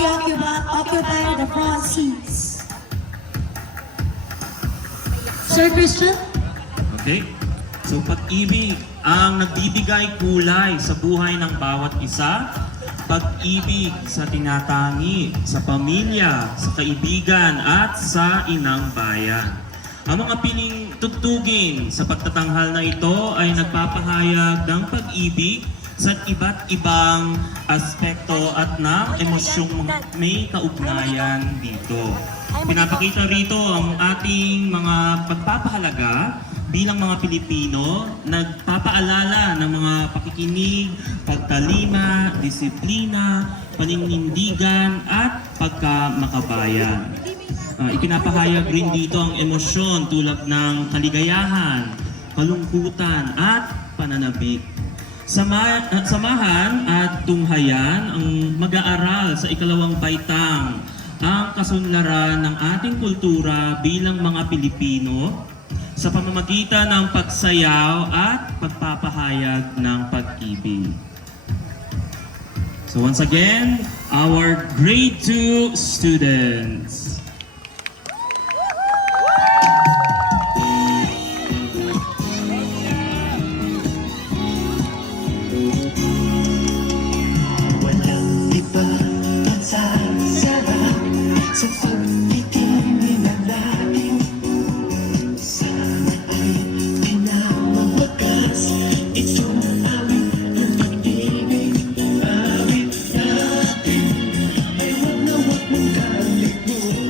kindly occupy the front seats. Sir Christian? Okay? So pag-ibig ang nagbibigay kulay sa buhay ng bawat isa. Pag-ibig sa tinatangi, sa pamilya, sa kaibigan at sa inang bayan. Ang mga piling tugtugin sa pagtatanghal na ito ay nagpapahayag ng pag-ibig sa iba't ibang aspekto at ng emosyong may kaugnayan dito. Pinapakita rito ang ating mga pagpapahalaga bilang mga Pilipino, nagpapaalala ng mga pakikinig, pagtalima, disiplina, paninindigan at pagkamakabayan. Ipinapahayag rin dito ang emosyon tulad ng kaligayahan, kalungkutan at pananabik. Samahan at tunghayan ang mag-aaral sa ikalawang baitang ang kasunlaran ng ating kultura bilang mga Pilipino sa pamamagitan ng pagsayaw at pagpapahayag ng pag-ibig. So once again, our grade 2 students. Walang iba at sasarap sa pagtitingin ng laking. Sana ay pinamawakas itong awit ng pag-ibig. Awit natin ay wag na wag mong kalimutan.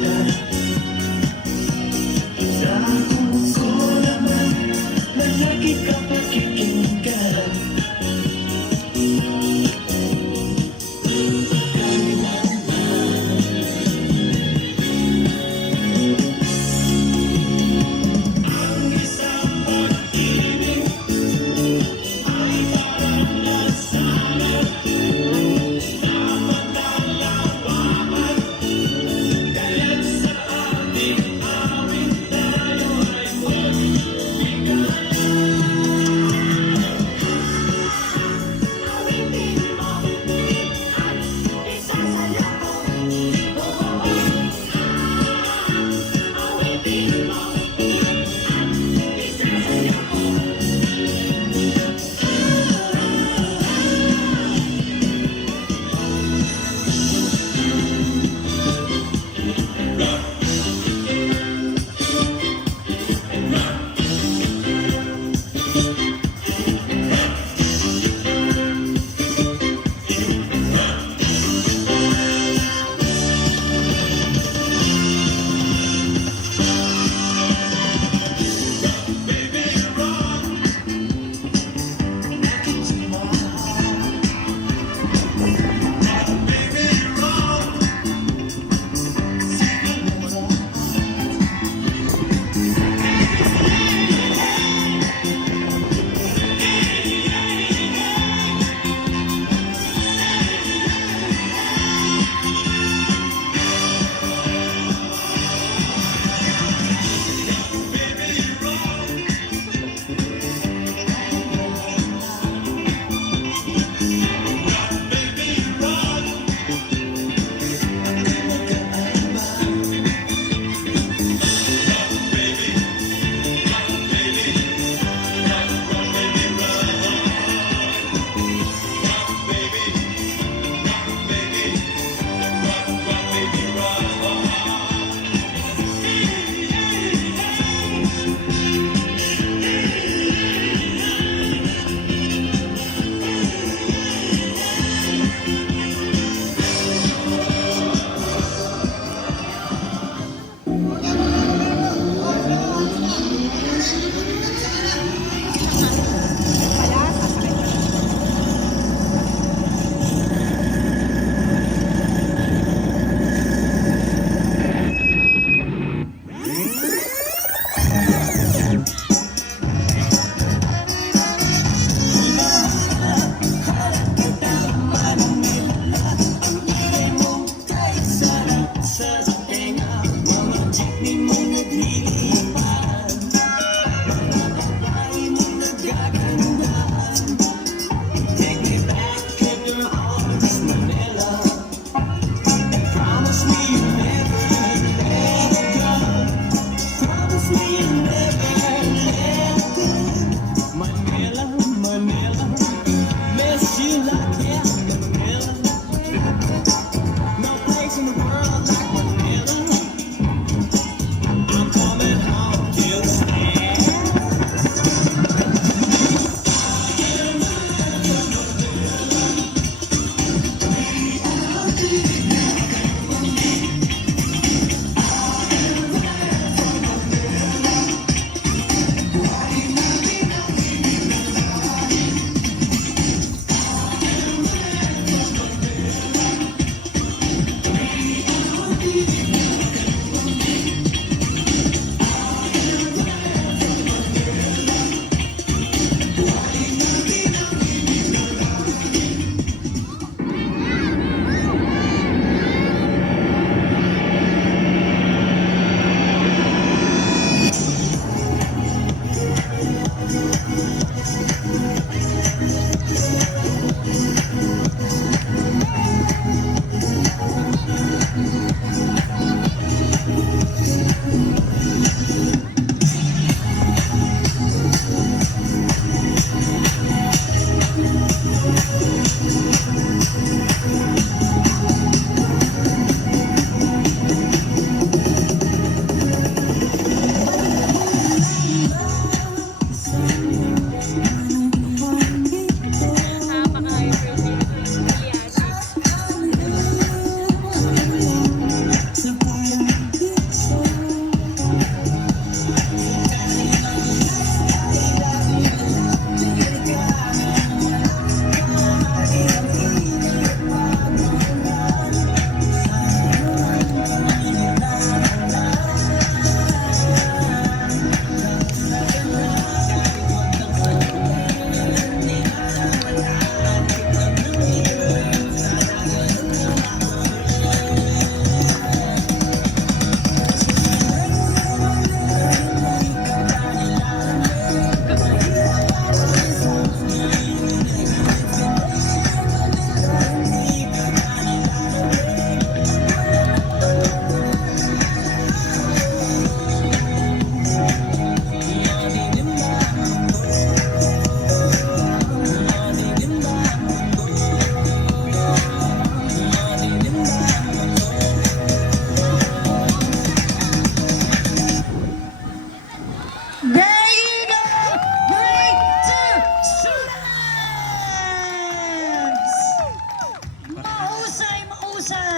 Husay.